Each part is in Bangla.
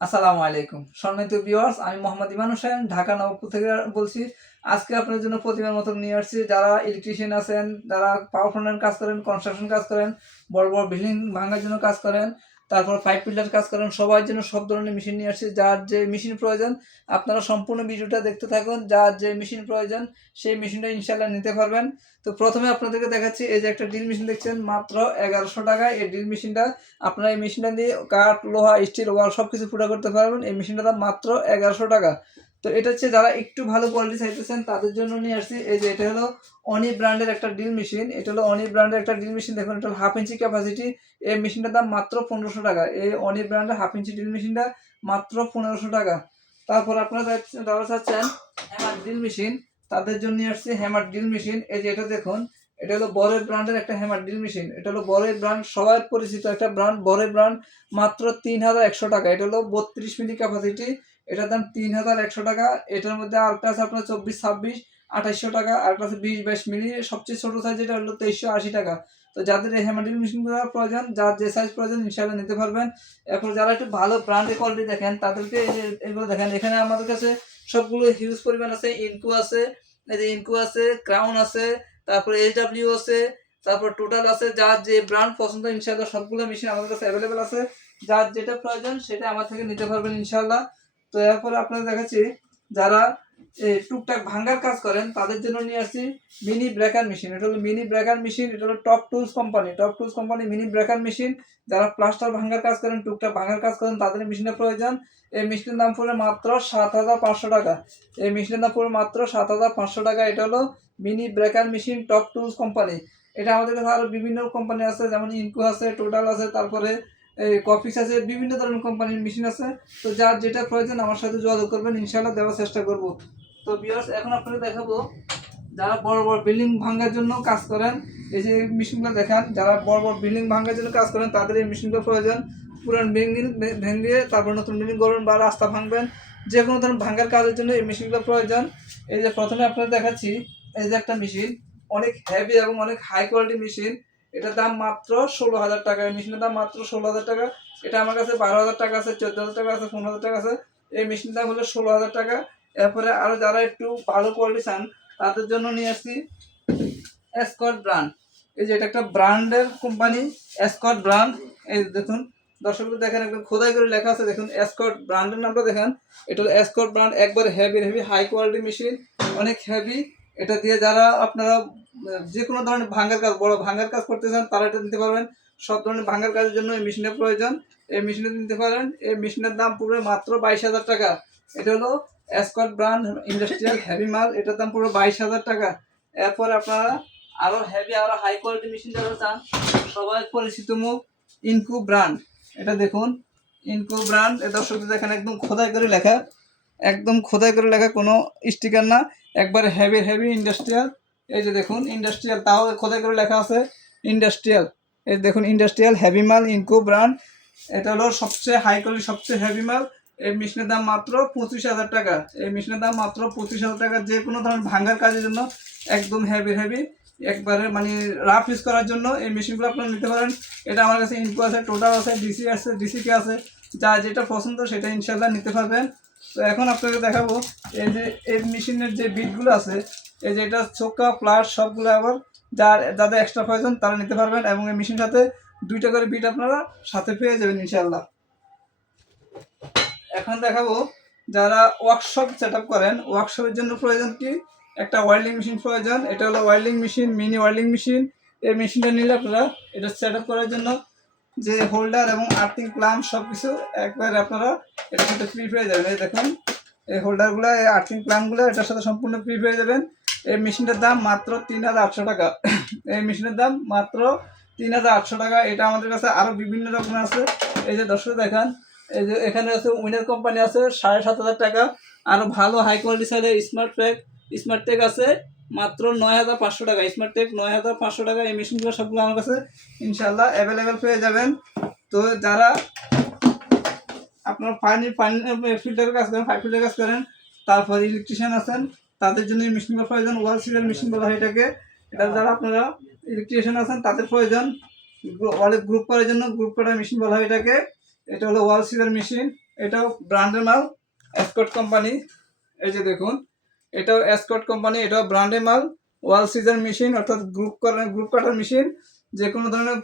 আসসালামু আলাইকুম। সম্মানিত ভিউয়ার্স আমি মোহাম্মদ ইমান হোসেন, ঢাকা নবাবপুর থেকে বলছি, আজকে আপনার জন্য প্রতিমার মতন নিয়ে আসছি। যারা ইলেকট্রিশিয়ান আছেন, যারা পাওয়ার ফ্রন্টের কাজ করেন কনস্ট্রাকশন কাজ করেন, বড় বড় বিল্ডিং ভাঙার জন্য কাজ করেন তারপর ফাইভ ফিল্টার কাজ করেন, সবার জন্য সব ধরনের মেশিন নিয়ে আসছে যার যে মেশিন প্রয়োজন, আপনারা সম্পূর্ণ ভিডিওটা দেখতে থাকুন, যার যে মেশিন প্রয়োজন, সেই মেশিনটা ইনশাল্লাহ নিতে পারবেন। তো প্রথমে আপনাদেরকে দেখাচ্ছি, এই যে একটা ড্রিল মেশিন দেখছেন, মাত্র এগারোশো টাকা, এই ড্রিল মেশিনটা আপনারা এই মেশিনটা দিয়ে কাঠ, লোহা স্টিল ওয়াল সব কিছু ফুটা করতে পারবেন, এই মেশিনটা দাম মাত্র এগারোশো টাকা। তো এটা হচ্ছে যারা একটু ভালো কোয়ালিটি চাইতেছেন, তাদের জন্য নিয়ে আসছি। এই যে এটা হলো অনি ব্র্যান্ডের একটা ড্রিল মেশিন এটা হলো অনি ব্র্যান্ডের একটা ড্রিল মেশিন দেখুন, এটা হাফ ইঞ্চি ক্যাপাসিটি এই মেশিনটার দাম মাত্র পনেরোশো টাকা। এই অনি ব্র্যান্ডের হাফ ইঞ্চি ড্রিল মেশিনটা মাত্র পনেরোশো টাকা। তারপর আপনারা যারা চাচ্ছেন হ্যামার ড্রিল মেশিন তাদের জন্য নিয়ে আসছি হ্যামার ড্রিল মেশিন এই যে এটা দেখুন, এটা হলো বরের ব্র্যান্ডের একটা হ্যামার ড্রিল মেশিন এটা হলো বরের ব্র্যান্ড সবাই পরিচিত একটা ব্র্যান্ড বরের ব্র্যান্ড মাত্র তিন হাজার একশো টাকা। এটা হলো বত্রিশ মিলি ক্যাপাসিটি এটার দাম তিন হাজার একশো টাকা। এটার মধ্যে আরেকটা আছে আপনার চব্বিশ, ছাব্বিশ আঠাশশো টাকা আরেকটা আছে বিশ বাইশ মিলি সবচেয়ে ছোটো সাইজ যেটা হলো তেইশশো আশি টাকা। তো যাদের এই হ্যামার ড্রিল মেশিনগুলো প্রয়োজন, যার যে সাইজ প্রয়োজন, ইনশাআল্লাহ নিতে পারবেন। এরপর যারা একটু ভালো ব্র্যান্ডের কোয়ালিটি দেখেন, তাদেরকে এগুলো দেখেন, এখানে আমাদের কাছে সবগুলো হিউজ পরিমাণ আছে ইনকু আছে, এই যে ইনকু আছে ক্রাউন আছে, তারপরে এইচ ডাব্লিউ আছে, তারপর টোটাল আছে, যার যে ব্র্যান্ড পছন্দ ইনশাল্লাহ সবগুলো মেশিন আমাদের কাছে অ্যাভেলেবেল আছে। যার যেটা প্রয়োজন, সেটা আমার থেকে নিতে পারবেন, ইনশাআল্লাহ। তো এরপরে আপনাদের দেখাচ্ছি, যারা টুকটাক ভাঙ্গার কাজ করেন, তাদের জন্য নিয়ে আসছি মিনি ব্রেকার মেশিন এটা হলো মিনি ব্রেকার মেশিন এটা হলো top tools company top tools company mini breaker machine যারা প্লাস্টার ভাঙ্গার কাজ করেন, টুকটাক ভাঙ্গার কাজ করেন, তাদের মেশিনের প্রয়োজন। এই মেশিনের দাম পড়ে মাত্র সাত হাজার পাঁচশো টাকা। এই মেশিনের দাম পড়ে মাত্র সাত হাজার পাঁচশো টাকা। এটা হলো mini breaker machine top tools company এটা আমাদের কাছে আরও বিভিন্ন কোম্পানি আছে, যেমন ইনকো আছে টোটাল আছে, তারপরে কফিস আছে বিভিন্ন ধরনের কোম্পানির মেশিন আছে। তো যার যেটা প্রয়োজন আমার সাথে যোগাযোগ করবেন, ইনশাআল্লাহ দেওয়ার চেষ্টা করব। তো বিয়ার্স এখন আপনাদের দেখাবো যারা বড় বড় বিল্ডিং ভাঙার জন্য কাজ করেন, এই যে মেশিনগুলো দেখান, যারা বড় বড় বিল্ডিং ভাঙার জন্য কাজ করেন, তাদের এই মেশিনগুলো প্রয়োজন। পুরান বিল্ডিং ভেঙে তারপর নতুন বিল্ডিং করবেন বা রাস্তা ভাঙবেন। যে কোনো ধরনের ভাঙার কাজের জন্য এই মেশিনগুলো প্রয়োজন। এই যে প্রথমে আপনাদের দেখাচ্ছি, এই যে একটা মেশিন অনেক হেভি এবং অনেক হাই কোয়ালিটি মেশিন এটার দাম মাত্র ষোলো হাজার টাকা, এই মেশিনের দাম মাত্র ষোলো হাজার টাকা। এটা আমার কাছে বারো হাজার টাকা আছে, চোদ্দ হাজার টাকা আছে, পনেরো হাজার টাকা আছে। এই মেশিনের দাম হলো ষোলো হাজার টাকা। এরপরে আরও যারা একটু ভালো কোয়ালিটি চান, তাদের জন্য নিয়ে আসছি এসকট ব্র্যান্ড এই যে এটা একটা ব্র্যান্ডের কোম্পানি এসকট ব্র্যান্ড এই দেখুন দর্শকদের দেখেন একদম খোদাই করে লেখা আছে, দেখুন এসকট ব্র্যান্ডের নামটা দেখেন। এটা হলো এসকট ব্র্যান্ড একবারে heavy heavy high quality machine অনেক হেভি এটা দিয়ে যারা আপনারা, যে কোনো ধরনের ভাঙ্গার কাজ, বড় ভাঙ্গার কাজ করতে চান, তারা এটা নিতে পারবেন। সব ধরনের ভাঙ্গার কাজের জন্য এই মেশিনের প্রয়োজন। এই মেশিনটা নিতে পারেন। এই মেশিনের দাম পুরো মাত্র বাইশ হাজার টাকা। এটা হলো এসকট ব্র্যান্ড ইন্ডাস্ট্রিয়াল হেভি মাল। এটার দাম পুরো বাইশ হাজার টাকা। এরপরে আপনারা আরও হেভি আরও হাই কোয়ালিটি মেশিন যারা চান, সবাই পরিচিত মুখ ইনকু ব্র্যান্ড এটা দেখুন। ইনকু ব্র্যান্ড দর্শকদের দেখেন একদম খোদাই করে লেখা। একদম খোদাই করে লেখা কোনো স্টিকার না। একবার হেভি হেভি ইন্ডাস্ট্রিয়াল এই যে দেখুন ইন্ডাস্ট্রিয়াল তাও খোদাই করে লেখা আছে ইন্ডাস্ট্রিয়াল এই দেখুন ইন্ডাস্ট্রিয়াল হেভি মাল, ইনকো ব্র্যান্ড। এটা হলো সবচেয়ে হাই কোয়ালিটি সবচেয়ে হেভি মাল। এই মেশিনের দাম মাত্র পঁচিশ হাজার টাকা। এই মেশিনের দাম মাত্র পঁচিশ হাজার টাকা। যে কোনো ধরনের ভাঙার কাজের জন্য একদম হেভি হেভি একবারে মানে রাফ ইউজ করার জন্য এই মেশিনগুলো আপনারা নিতে পারেন। এটা আমার কাছে ইনকো আছে টোটাল আছে ডিসি আছে ডিসিকে আছে। যা যেটা পছন্দ সেটা ইনশাল্লাহ নিতে পারবেন। তো এখন আপনাকে দেখাবো এই যে এই মেশিনের যে বিটগুলো আছে, এই যে এটা চোকা প্লাস সবগুলো আবার যার যাদের এক্সট্রা প্রয়োজন তারা নিতে পারবেন এবং এই মেশিন সাথে দুইটা করে বিট আপনারা সাথে পেয়ে যাবেন ইনশাল্লাহ এখন দেখাবো যারা ওয়ার্কশপ সেট করেন ওয়ার্কশপের জন্য প্রয়োজন কি? একটা ওয়েল্ডিং মেশিন প্রয়োজন, এটা হলো welding machine mini welding machine এই মেশিনটা নিলে আপনারা এটা সেট করার জন্য যে হোল্ডার এবং আর্থিং প্লাম সব কিছু একবার আপনারা এটার সাথে ফ্রি পেয়ে যাবেন। এই দেখুন, এই হোল্ডারগুলো এই আর্থিং প্লামগুলো এটার সাথে সম্পূর্ণ ফ্রি পেয়ে যাবেন। এই মেশিনটার দাম মাত্র তিন হাজার আটশো টাকা। এই মেশিনের দাম মাত্র তিন হাজার আটশো টাকা। এটা আমাদের কাছে আরও বিভিন্ন রকমের আছে। এই যে দর্শক দেখান, এই যে এখানে আছে উইনার কোম্পানি আছে, সাড়ে সাত হাজার টাকা। আরও ভালো হাই কোয়ালিটি সাইডে স্মার্ট ট্র্যাক স্মার্ট টেক আছে। মাত্র নয় হাজার পাঁচশো টাকা। স্মার্ট টেক নয় হাজার পাঁচশো টাকা, এই মেশিনগুলো সবগুলো আমার কাছে ইনশাল্লাহ অ্যাভেলেবেল পেয়ে যাবেন। তো যারা আপনার পানি পানি ফিল্টারের কাজ করেন পাইপ ফিল্টার কাজ করেন, তারপর ইলেকট্রিশিয়ান আছেন, তাদের জন্য এই মেশিনগুলো প্রয়োজন ওয়াল সিলের মেশিন বলা হয় এটাকে। এটা যারা আপনারা ইলেকট্রিশিয়ান আছেন, তাদের প্রয়োজন। অনেক গ্রুপ করার জন্য গ্রুপ করার মেশিন বলা হয় এটাকে। এটা হলো ওয়াল সিলার মেশিন এটাও ব্র্যান্ডের মাল এসকট কোম্পানি এই যে দেখুন এটাও এসকট কোম্পানি এটাও ব্র্যান্ডের মাল ওয়াল সিজার মেশিন অর্থাৎ গ্রুপ করার গ্রুপ কাটার মেশিন যে কোনো ধরনের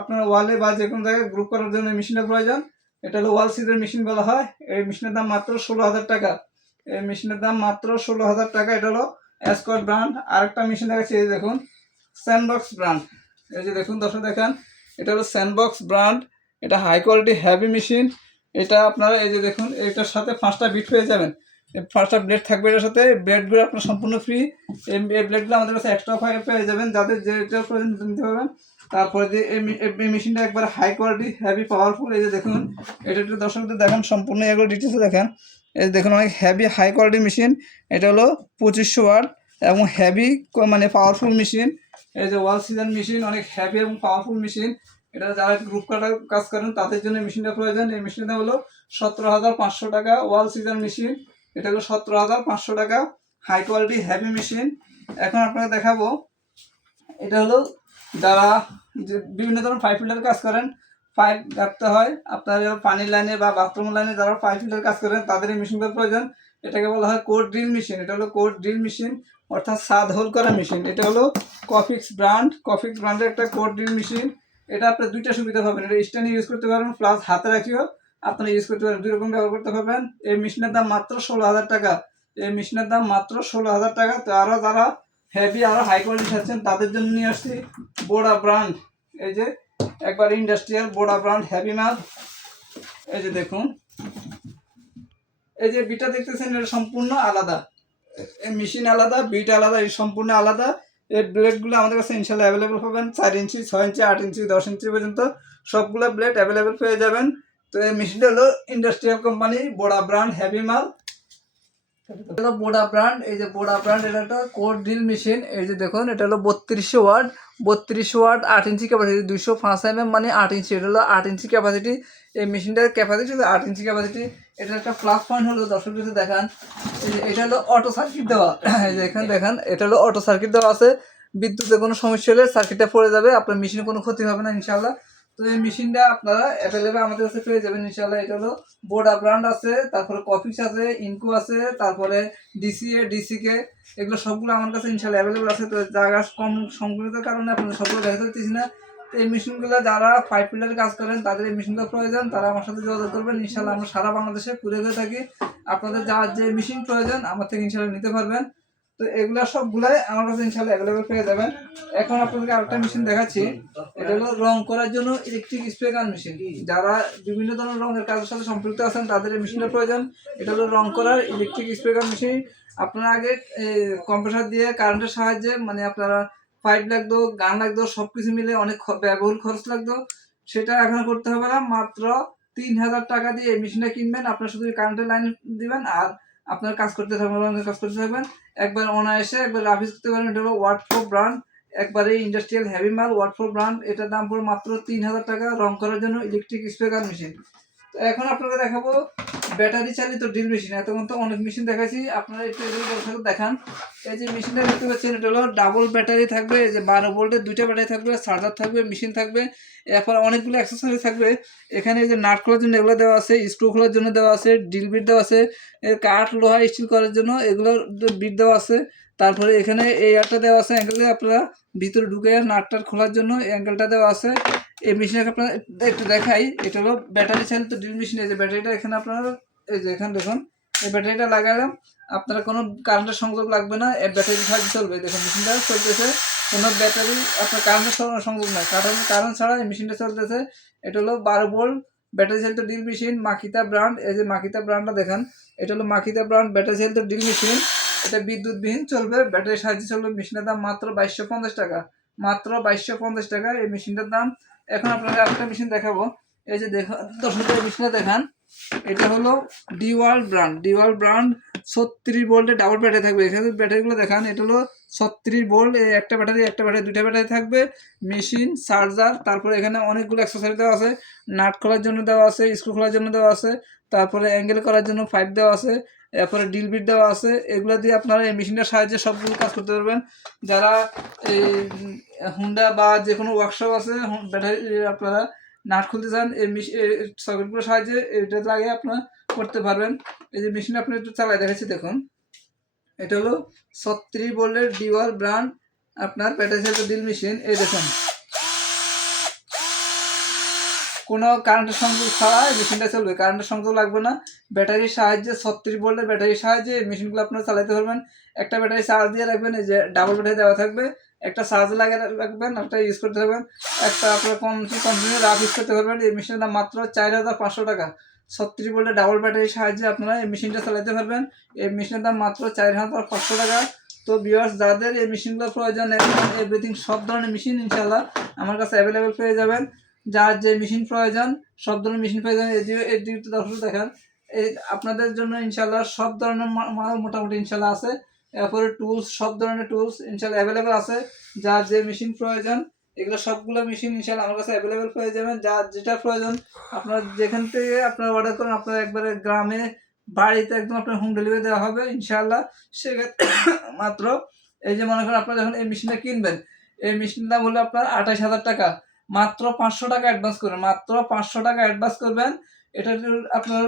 আপনার ওয়ালে বা যে কোনো জায়গায় গ্রুপ করার জন্য মেশিনের প্রয়োজন। এটা হলো ওয়াল সিজার মেশিন বলা হয়। এই মেশিনের দাম মাত্র ষোলো হাজার টাকা। এই মেশিনের দাম মাত্র ষোলো হাজার টাকা। এটা হলো এসকট ব্র্যান্ড আরেকটা মেশিন দেখাচ্ছি, এই দেখুন স্যান্ডবক্স ব্র্যান্ড এই যে দেখুন, দর্শক দেখেন, এটা হলো স্যান্ডবক্স ব্র্যান্ড এটা হাই কোয়ালিটি হ্যাভি মেশিন এটা আপনারা এই যে দেখুন, এটার সাথে পাঁচটা বিট পেয়ে যাবেন। পাঁচটা ব্লেড থাকবে এটার সাথে ব্লেডগুলো আপনার সম্পূর্ণ ফ্রি এই ব্লেডগুলো আমাদের কাছে এক্সট্রা ফাইভ পেয়ে যাবেন যাদের যেটা প্রয়োজন নিতে পারবেন। তারপরে যে এই মেশিনটা একবার হাই কোয়ালিটি হ্যাভি পাওয়ারফুল এই যে দেখুন, এটা একটু দর্শকদের দেখেন, সম্পূর্ণ এগুলো ডিটেলসে দেখেন। এই দেখুন, অনেক হ্যাভি হাই কোয়ালিটি মেশিন এটা হলো পঁচিশশো ওয়াট এবং হেভি মানে পাওয়ারফুল মেশিন এই যে ওয়াল সিজন মেশিন অনেক হ্যাভি এবং পাওয়ারফুল মেশিন এটা যারা গ্রুপ কাটার কাজ করেন, তাদের জন্য মেশিনটা প্রয়োজন। এই মেশিনটা হলো সতেরো হাজার পাঁচশো টাকা ওয়াল সিজন মেশিন এটা হলো সতেরো হাজার পাঁচশো টাকা হাই কোয়ালিটি হেভি মেশিন এখন আপনাকে দেখাবো, এটা হলো যারা বিভিন্ন ধরনের পাইপ ফিল্টার কাজ করেন পাইপ রাখতে হয়, আপনার পানির লাইনে বা বাথরুম লাইনে যারা পাইপ ফিল্টার কাজ করেন, তাদের এই মেশিনটার প্রয়োজন। এটাকে বলা হয় কোড ড্রিল মেশিন এটা হলো কোড ড্রিল মেশিন অর্থাৎ সাদ হোল করা মেশিন এটা হলো কফিক্স ব্র্যান্ড কফিক্স ব্র্যান্ডের একটা কোড ড্রিল মেশিন এটা আপনার দুইটা সুবিধা পাবেন। এটা স্ট্যান্ড ইউজ করতে পারবেন প্লাস হাতে রাখিও। আপনারা ইউজ করতে পারবেন দুই রকম ব্যবহার করতে পারবেন। এই মেশিনের দাম মাত্র ষোলো হাজার টাকা। এই মেশিনের দাম মাত্র ষোলো হাজার টাকা। তো আরও যারা হেভি আরও হাই কোয়ালিটি চাচ্ছেন তাদের জন্য নিয়ে আসছি বোড়া ব্র্যান্ড এই যে, একবার ইন্ডাস্ট্রিয়াল বোড়া ব্র্যান্ড হেভি মাল। এই যে দেখুন। এই যে বিটা দেখতেছেন, এটা সম্পূর্ণ আলাদা। এই মেশিন আলাদা বিট আলাদা, এই সম্পূর্ণ আলাদা। এই ব্লেডগুলো আমাদের কাছে ইনশাল্লাহ অ্যাভেলেবেল পাবেন। চার ইঞ্চি, ছয় ইঞ্চি, আট ইঞ্চি, দশ ইঞ্চি পর্যন্ত সবগুলো ব্লেড অ্যাভেলেবেল পেয়ে যাবেন। তো এই মেশিনটা হলো ইন্ডাস্ট্রিয়াল কোম্পানি বোড়া ব্র্যান্ড হেভি মাল হলো বোডা ব্র্যান্ড এই যে বোডা ব্র্যান্ড এটা একটা কোড ড্রিল মেশিন এই যে দেখুন, এটা হলো বত্রিশশো ওয়াট। বত্রিশশো ওয়াট, আট ইঞ্চি ক্যাপাসিটি দুইশো পাঁচ এম এম মানে আট ইঞ্চি। এটা হলো আট ইঞ্চি ক্যাপাসিটি এই মেশিনটার ক্যাপাসিটি হলো আট ইঞ্চি ক্যাপাসিটি এটা একটা প্লাস পয়েন্ট হলো, দর্শক যদি দেখান। এটা হলো অটো সার্কিট দেওয়া। এই যে এখানে দেখেন, এটা হলো অটো সার্কিট দেওয়া আছে। বিদ্যুতের কোনো সমস্যা হলে সার্কিটটা পড়ে যাবে, আপনার মেশিনে কোনো ক্ষতি হবে না ইনশাল্লাহ তো এই মেশিনটা আপনারা অ্যাভেলেবেল আমাদের কাছে পেয়ে যাবেন ইনশাল্লাহ এটা হলো বোর্ডা ব্র্যান্ড আছে, তারপরে কফিস আছে ইনকো আছে, তারপরে ডিসিএ ডিসিকে এগুলো সবগুলো আমার কাছে ইনশাল্লাহ অ্যাভেলেবেল আছে। তো জায়গা কম সংকলিত কারণে আপনারা সবগুলো দেখাতে পারতেছি না। তো এই মেশিনগুলো যারা ফাইভ ফিল্টার কাজ করেন, তাদের এই মেশিনগুলো প্রয়োজন। তারা আমার সাথে যোগাযোগ করবেন। ইনশাল্লাহ আমরা সারা বাংলাদেশে ঘুরে ঘুরে থাকি। আপনাদের যার যে মেশিন প্রয়োজন, আমার থেকে ইনশাল্লাহ নিতে পারবেন। তো এগুলো সবগুলাই আমার কাছে ইনশাল্লাহ অ্যাভেলেবেল পেয়ে যাবেন। এখন আপনাদেরকে আরেকটা মেশিন দেখাচ্ছি। এটা হলো রং করার জন্য ইলেকট্রিক স্প্রে গান মেশিন যারা বিভিন্ন ধরনের রঙের কাজের সাথে সম্পৃক্ত আছেন, তাদের এই মেশিনটা প্রয়োজন। এটা হলো রং করার ইলেকট্রিক স্প্রে গান মেশিন আপনারা আগে কম্প্রেসার দিয়ে কারেন্টের সাহায্যে মানে আপনারা পাইপ লাগতো গান লাগতো সব কিছু মিলে অনেক ব্যয়বহুল খরচ লাগতো। সেটা এখন করতে হবে না। মাত্র তিন হাজার টাকা দিয়ে এই মেশিনটা কিনবেন। আপনার শুধু কারেন্টের লাইন দিবেন আর আপনার কাজ করতে থাকবেন কাজ করতে থাকবেন। একবার অনায়াসে একবার রাফিস করতে পারেন, এটা হলো ওয়ার্ড ফোর ব্রান্ড একবারে ইন্ডাস্ট্রিয়াল হ্যাভি মাল ওয়ার্ড ফোর ব্রান্ড এটার দাম পড়ে মাত্র তিন হাজার টাকা, রং করার জন্য ইলেকট্রিক স্প্রেকার মেশিন তো এখন আপনাকে দেখাবো ব্যাটারি চালিত ড্রিল মেশিন এতক্ষণ তো অনেক মেশিন দেখাচ্ছি আপনারা একটু এগুলো দেখান। এই যে মেশিনটা দেখতে পাচ্ছেন, এটা হলো ডাবল ব্যাটারি থাকবে, এই যে বারো ভোল্টের দুইটা ব্যাটারি থাকবে চার্জার থাকবে মেশিন থাকবে। এরপর অনেকগুলো অ্যাক্সেসরি থাকবে। এখানে এই যে নাট খোলার জন্য এগুলো দেওয়া আছে স্ক্রু খোলার জন্য দেওয়া আছে ড্রিল বিট দেওয়া আছে কাঠ, লোহা স্টিল করার জন্য এগুলোর বিট দেওয়া আছে। তারপরে এখানে এই একটা দেওয়া আছে অ্যাঙ্গেলে আপনারা ভিতরে ঢুকে নাটটার খোলার জন্য অ্যাঙ্গেলটা দেওয়া আছে। এই মেশিনটাকে আপনারা একটু দেখাই, এটা হলো ব্যাটারি চালিত ড্রিল মেশিন এই যে ব্যাটারিটা এখানে আপনারা এই যে এখানে দেখুন, এই ব্যাটারিটা লাগালাম। আপনারা কোনো কারেন্টের সংযোগ লাগবে না, এই ব্যাটারি সাহায্যে চলবে। দেখুন মেশিনটা চলতেছে। কোনো ব্যাটারি, আপনার কারেন্টের সংযোগ নাই। কারণ কারেন্ট ছাড়া এই মেশিনটা চলতেছে। এটা হলো বারো ভোল্ট ব্যাটারি চালিত ড্রিল মেশিন মাকিতা ব্র্যান্ড এই যে মাকিতা ব্র্যান্ডটা দেখেন, এটা হলো মাকিতা ব্র্যান্ড ব্যাটারি চালিত ড্রিল মেশিন এটা বিদ্যুৎবিহীন চলবে, ব্যাটারির সাহায্যে চলবে। মেশিনের দাম মাত্র বাইশশো পঞ্চাশ টাকা। মাত্র বাইশশো পঞ্চাশ টাকা এই মেশিনটার দাম। এখন আপনাকে একটা মেশিন দেখাবো। এই যে দেখা দর্শক, এই মেশিনটা দেখান। এটা হলো ডিওয়াল ব্র্যান্ড ডিওয়াল ব্র্যান্ড ছত্রিশ ভোল্টের ডাবল ব্যাটারি থাকবে। এখানে ব্যাটারিগুলো দেখান, এটা হলো ছত্রিশ ভোল্ট একটা ব্যাটারি একটা ব্যাটারি দুইটা ব্যাটারি থাকবে। মেশিন চার্জার তারপরে এখানে অনেকগুলো অ্যাক্সেসরি দেওয়া আছে। নাট খোলার জন্য দেওয়া আছে স্ক্রু খোলার জন্য দেওয়া আছে, তারপরে অ্যাঙ্গেল করার জন্য পাইপ দেওয়া আছে, এরপরে ডিল বিট দেওয়া আছে। এগুলো দিয়ে আপনারা এই মেশিনটার সাহায্যে সবগুলো কাজ করতে পারবেন। যারা এই হুন্ডা বা যে কোনো ওয়ার্কশপ আছে ব্যাটারি আপনারা নাট খুলতে চান এই সকেটগুলোর সাহায্যে এটা লাগিয়ে আপনার করতে পারবেন। এই যে মেশিন আপনি একটু চালাই দেখাচ্ছি, দেখুন। এটা হলো ছত্রিশ বোল্টের ডিওয়ার ব্র্যান্ড, আপনার চালিত ড্রিল মেশিন। এই দেখুন। কোনো কারেন্টের সংযোগ ছাড়া এই মেশিনটা চলবে। কারেন্টের সংযোগ লাগবে না। ব্যাটারির সাহায্যে ছত্রিশ ভোল্টের ব্যাটারির সাহায্যে এই মেশিনগুলো আপনারা চালাতে পারবেন। একটা ব্যাটারি চার্জ দিয়ে রাখবেন, এই যে ডাবল ব্যাটারি দেওয়া থাকবে। একটা চার্জ লাগিয়ে রাখবেন, একটা ইউজ করতে পারবেন একটা আপনার আপনারা কন্টিনিউ রাফ ইউজ করতে পারবেন। এই মেশিনের দাম মাত্র চার হাজার পাঁচশো টাকা। ছত্রিশ ভোল্টের ডাবল ব্যাটারির সাহায্যে আপনারা এই মেশিনটা চালাতে পারবেন। এই মেশিনের দাম মাত্র চার হাজার পাঁচশো টাকা। তো ভিউয়ার্স যাদের এই মেশিনগুলো প্রয়োজন এভরিথিং সব ধরনের মেশিন ইনশাল্লাহ আমার কাছে অ্যাভেলেবেল পেয়ে যাবেন। যার যে মেশিন প্রয়োজন, সব ধরনের মেশিন প্রয়োজন এদিকে এদিকে দর্শক দেখান। এই আপনাদের জন্য ইনশাল্লাহ সব ধরনের মোটামুটি ইনশাল্লাহ আছে। এরপরে টুলস সব ধরনের টুলস ইনশাল্লাহ অ্যাভেলেবেল আছে। যার যে মেশিন প্রয়োজন, এগুলো সবগুলো মেশিন ইনশাল্লাহ আমার কাছে অ্যাভেলেবেল পেয়ে যাবেন যার যেটা প্রয়োজন, আপনার যেখান থেকে আপনারা অর্ডার করেন, আপনার একবারে গ্রামে, বাড়িতে একদম আপনার হোম ডেলিভারি দেওয়া হবে ইনশাল্লাহ সেক্ষেত্রে মাত্র এই যে মনে করেন আপনারা যখন এই মেশিনটা কিনবেন, এই মেশিনের দাম হলো আপনার আঠাশ হাজার টাকা। মাত্র পাঁচশো টাকা অ্যাডভান্স করবেন মাত্র পাঁচশো টাকা অ্যাডভান্স করবেন। এটা আপনার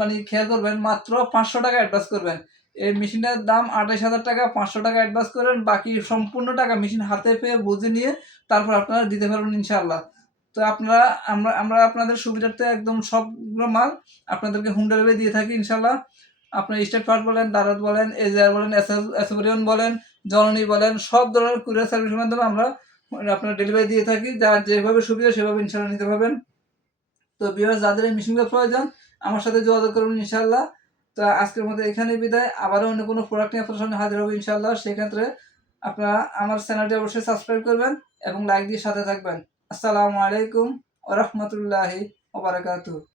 মানে খেয়াল করবেন, মাত্র পাঁচশো টাকা অ্যাডভান্স করবেন। এই মেশিনটার দাম আঠাশ হাজার টাকা, পাঁচশো টাকা অ্যাডভান্স করেন, বাকি সম্পূর্ণ টাকা মেশিন হাতে পেয়ে বুঝে নিয়ে তারপর আপনারা দিতে পারবেন ইনশাআল্লাহ। তো আপনারা, আমরা আমরা আপনাদের সুবিধার্থে একদম সবগুলো মাল আপনাদেরকে হোম ডেলিভারি দিয়ে থাকি ইনশাল্লাহ আপনার স্টেট পার্ট বলেন দারাত বলেন এজার বলেন এসোরিয়ন বলেন জননী বলেন, সব ধরনের কুরিয়ার সার্ভিসের মাধ্যমে আমরা মানে আপনার ডেলিভারি দিয়ে থাকি। যার যেভাবে সুবিধা সেভাবে ইনশাল্লাহ নিতে পারবেন। তো বিহার যাদের এই মেশিনগুলো প্রয়োজন, আমার সাথে যোগাযোগ করবেন ইনশাল্লাহ তো আজকের মধ্যে এখানে বিদায়। আবারও অন্য কোনো প্রোডাক্ট নিয়ে আপনার সামনে হাজির হবে ইনশাল্লাহ সেক্ষেত্রে আপনারা আমার চ্যানেলটি অবশ্যই সাবস্ক্রাইব করবেন এবং লাইক দিয়ে সাথে থাকবেন। আসসালামু আলাইকুম ওরহমতুল্লাহি ওবরাকাতু